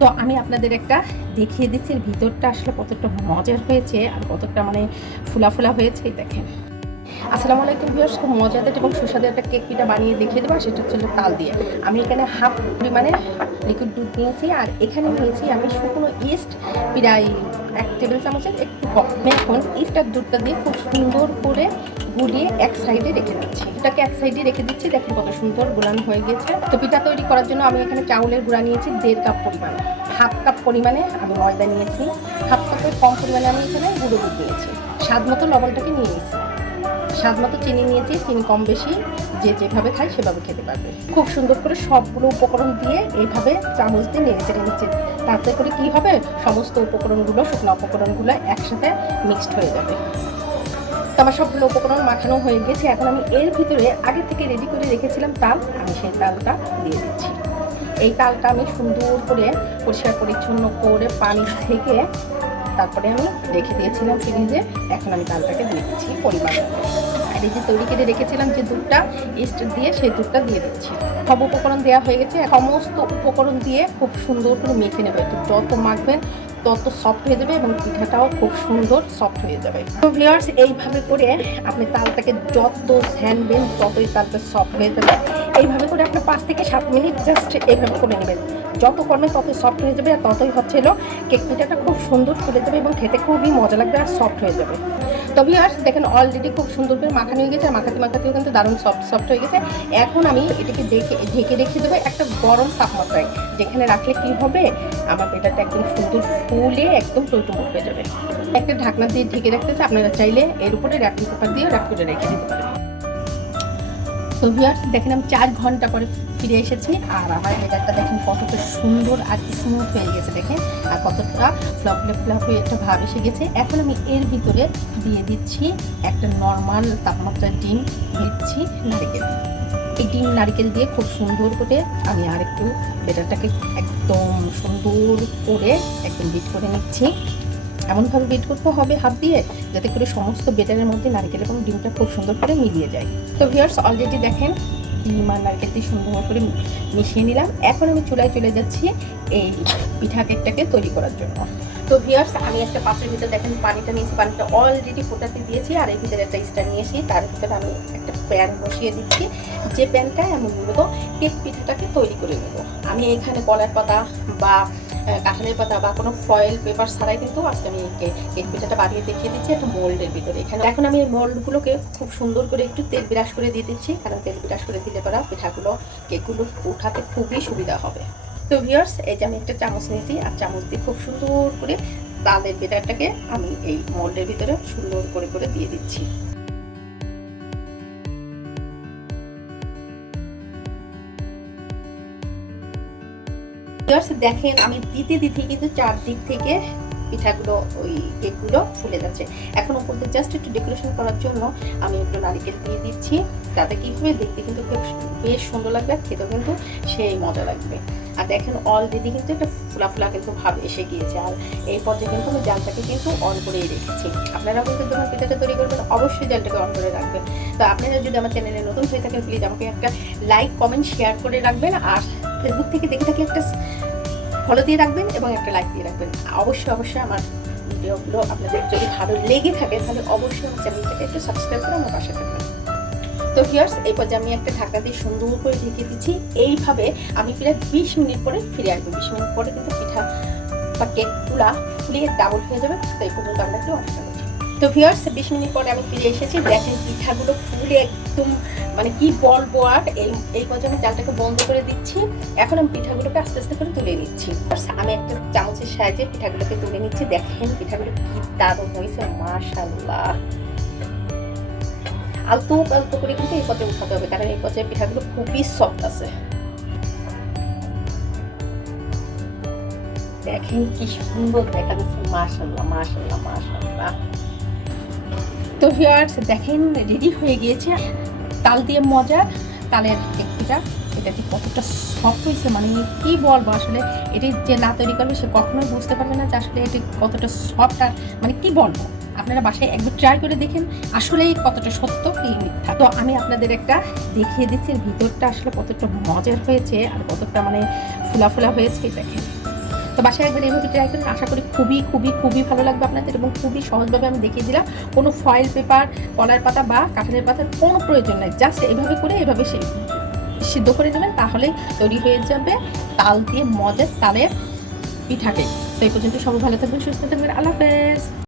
তো আমি আপনাদের একটা দেখিয়ে দিচ্ছি এর ভিতরটা আসলে কতটা মজার হয়েছে আর কতটা ফুলা ফুলা হয়েছে দেখেন। আসসালামু আলাইকুম ভিউয়ার্স, খুব মজাদার এবং সুস্বাদু একটা কেক পিঠা বানিয়ে দেখিয়ে দেবো। সেটা হচ্ছে তাল দিয়ে। আমি এখানে হাফ পরিমাণে লিকুইড দুধ নিয়েছি আর এখানে নিয়েছি আমি শুকনো ইস্ট প্রায় 1 টেবিল চামচের একটু কম। আমি এখন ইস্ট আর দুধটা দিয়ে খুব সুন্দর করে গুলিয়ে এক সাইডে রেখে দিচ্ছি। এটাকে এক সাইডে রেখে দিচ্ছি, দেখেন কত সুন্দর গোলানো হয়ে গেছে। তো পিঠা তৈরি করার জন্য আমি এখানে চাউলের গুঁড়া নিয়েছি 1.5 কাপ পরিমাণে। হাফ কাপ পরিমাণে আমি ময়দা নিয়েছি, হাফ কাপের কম পরিমাণে আমি এখানে গুঁড়ো দুধ নিয়েছি, স্বাদ মতো লবণটাকে নিয়ে নিয়েছি, স্বাদ মতো চিনি নিয়েছি। চিনি কম বেশি যে যেভাবে খায় সেভাবে খেতে পারবে। খুব সুন্দর করে সবগুলো উপকরণ দিয়ে এইভাবে চামচ দিয়ে নেড়ে চেড়ে নিচ্ছে। তাতে করে কি হবে, সমস্ত উপকরণগুলো শুকনো উপকরণগুলো একসাথে মিক্সড হয়ে যাবে। তো আমার সবগুলো উপকরণ মাখানো হয়ে গেছে। এখন আমি এর ভিতরে আগে থেকে রেডি করে রেখেছিলাম তাল, আমি সেই তালটা দিয়ে দিচ্ছি। এই তালটা আমি সুন্দর করে পরিষ্কার পরিচ্ছন্ন করে পানি থেকে তারপরে আমি রেখে দিয়েছিলাম ফ্রিজে। এখন আমি তালটাকে দিয়ে দিচ্ছি পরিমাণ। আর এই যে তৈরি করে রেখেছিলাম যে দুধটা ইস্ট দিয়ে, সেই দুধটা দিয়ে দিচ্ছি। সব উপকরণ দেওয়া হয়ে গেছে। সমস্ত উপকরণ দিয়ে খুব সুন্দর করে মেখে নেবে। তো যত মাখবেন তত সফট হয়ে যাবে এবং পিঠাটাও খুব সুন্দর সফট হয়ে যাবে। তো ভিউয়ার্স, এইভাবে করে আপনি তালটাকে যত ছানবেন ততই তালটা সফট হয়ে যাবে। এইভাবে করে আপনি 5 থেকে 7 মিনিট জাস্ট এইভাবে করে নেবেন। যত করবেন তত সফট হয়ে যাবে আর ততই হচ্ছে কেক পিঠাটা খুব সুন্দর ফুলে যাবে এবং খেতে খুবই মজা লাগবে আর সফট হয়ে যাবে। তো ভিউয়ার্স দেখেন, অলরেডি খুব সুন্দর করে মাখানো হয়ে গেছে আর মাখাতেও কিন্তু দারুণ সফট হয়ে গেছে। এখন আমি এটাকে ঢেকে রেখে দেবো একটা গরম তাপমাত্রায়, যেখানে রাখলে কি হবে, আমার পিঠাটা একদম সুন্দর ফুলে একদম টইটুম্বুর হয়ে যাবে। একটা ঢাকনা দিয়ে ঢেকে রাখতেছে, আপনারা চাইলে এর উপরে র্যাপিং পেপার দিয়ে র্যাপ করে রেখে দিতে পারেন। তো ভিউয়ার্স দেখেন, আমি 4 ঘন্টা পরে ফিরে এসেছি আর আমার বেটারটা দেখেন কতটা সুন্দর আর স্মুথ হয়ে গেছে দেখেন, আর কতটা ফ্লাপ হয়ে একটা ভাব এসে গেছে। এখন আমি এর ভিতরে দিয়ে দিচ্ছি একটা নর্মাল তাপমাত্রার ডিম, দিচ্ছি নারকেল। এই ডিম নারকেল দিয়ে খুব সুন্দর করে আমি আর একটু বেটারটাকে একদম সুন্দর করে একদম বিট করে নিচ্ছি। এমনভাবে বিট করতে হবে হাত দিয়ে, যাতে করে সমস্ত বেটারের মধ্যে নারকেল এবং ডিমটা খুব সুন্দর করে মিলিয়ে যায়। তো ভিউয়ার্স অলরেডি দেখেন ডিম আর নারকেল দিয়ে সুন্দর করে মিশিয়ে নিলাম। এখন আমি চুলায় চলে যাচ্ছি এই পিঠা কেকটাকে তৈরি করার জন্য। তো ভিউয়ার্স, আমি একটা পাত্রের ভিতরে দেখেন পানিটা নিয়েছি, পানিটা অলরেডি ফোটাতে দিয়েছি আর এর ভিতরে একটা স্ট্যান্ড নিয়েছি। তার ভিতরে আমি একটা প্যান বসিয়ে দিচ্ছি, যে প্যানটায় আমি মূলত কেক পিঠাটাকে তৈরি করে নেব। আমি এখানে কলার পাতা বা কাঁঠালের পাতা বা কোনো ফয়েল পেপার ছাড়াই কিন্তু আজকে আমি কেক পিঠাটা বানিয়ে দেখিয়ে দিচ্ছি একটা মোল্ডের ভিতরে। এখানে এখন আমি এই মোল্ডগুলোকে খুব সুন্দর করে একটু তেল ব্রাশ করে দিয়ে দিচ্ছি, কারণ তেল ব্রাশ করে দিলে পরা পিঠাগুলো কেকগুলো উঠাতে খুবই সুবিধা হবে। তো ভিউয়ার্স, এই যে আমি একটা চামচ নিয়েছি আর চামচ দিয়ে খুব সুন্দর করে তালের বেটারটাকে আমি এই মোল্ডের ভিতরে সুন্দর করে করে দিয়ে দিচ্ছি। দেখেন আমি দিতে কিন্তু চারদিক থেকে পিঠাগুলো ওই কেকগুলো ফুলে যাচ্ছে। এখন উপর দিয়ে জাস্ট একটু ডেকোরেশন করার জন্য আমি একটু নারকেল দিয়ে দিচ্ছি, তাতে কি হবে দেখতে কিন্তু খুব বেশ সুন্দর লাগবে আর খেতেও কিন্তু সেই মজা লাগবে। আর দেখেন অলরেডি কিন্তু একটা ফুলা কিন্তু ভাব এসে গিয়েছে। আর এই পর্যায়ে কিন্তু আমি জালটাকে কিন্তু অন করেই রেখেছি। আপনারাও কিন্তু যখন পিঠাটা তৈরি করবেন অবশ্যই জালটাকে অন করে রাখবেন। তো আপনারা যদি আমার চ্যানেলে নতুন হয়ে থাকেন প্লিজ আমাকে একটা লাইক কমেন্ট শেয়ার করে রাখবেন, আর ফেসবুক থেকে দেখে থাকলে একটা ফলো দিয়ে রাখবেন এবং একটা লাইক দিয়ে রাখবেন। অবশ্যই আমার ভিডিওগুলো আপনাদের যদি ভালো লেগে থাকে তাহলে অবশ্যই আমার চ্যানেলটাকে একটু সাবস্ক্রাইব করে আমার পাশে থাকবেন। তো ভিউয়ার্স, এই পর্যায়ে আমি একটা ঢাকা দিয়ে সুন্দর করে ঢেকে দিচ্ছি। এইভাবে আমি প্রায় 20 মিনিট পরে ফিরে আসবো। 20 মিনিট পরে কিন্তু পিঠা বা কেকগুলা ফুলিয়ে ডাবল হয়ে যাবে। তো এই পর্যন্ত আমরা একটু অপেক্ষা করছি। তো ভিউয়ার্স 20 মিনিট পরে আমি ফিরে এসেছি। দেখেন পিঠাগুলো ফুলে একদম কি বলবো। আর এই পর্যায়ে আমি চালটাকে বন্ধ করে দিচ্ছি। এখন আমি পিঠাগুলোকে আস্তে আস্তে করে তুলে নিচ্ছি। আমি একটা চামচের সাহায্যে পিঠাগুলোকে তুলে নিচ্ছি। দেখেন পিঠাগুলো কি দারুণ হয়েছে, মাশাআল্লাহ। আলতো করে কিন্তু এই পর্যায়ে উঠাতে হবে, কারণ এই পর্যায়ে পিঠাগুলো খুবই সফট আছে। দেখেন কি সুন্দর দেখা যাচ্ছে, মাশাআল্লাহ। তো ভিউয়ার্স দেখেন রেডি হয়ে গিয়েছে তাল দিয়ে মজার তালের কেক পিঠা। এটা ঠিক কতটা সফট হয়েছে, কি বলবো আসলে। এটি যে না তৈরি করবে সে কখনোই বুঝতে পারবে না যে আসলে এটি কতটা সফট। আর কি বলবো, আপনারা বাসায় একবার ট্রাই করে দেখেন আসলেই কতটা সত্য কি মিথ্যা। তো আমি আপনাদের একটা দেখিয়ে দিচ্ছি এর ভিতরটা আসলে কতটা মজার হয়েছে আর কতটা ফুলা হয়েছে দেখেন। তো বাসায় একবার এইভাবে ট্রাই করেন, আশা করি খুবই খুবই খুবই ভালো লাগবে আপনাদের এবং খুবই সহজভাবে আমি দেখিয়ে দিলাম। কোনো ফয়েল পেপার, কলার পাতা বা কাঁঠালের পাতার কোনো প্রয়োজন নাই, জাস্ট এইভাবে করে এভাবে সিদ্ধ করে নেবেন, তাহলেই তৈরি হয়ে যাবে তাল দিয়ে মজার তালের পিঠা কেক। তো এই পর্যন্ত সবাই ভালো থাকবেন, সুস্থ থাকবেন, আল্লাহ হাফেজ।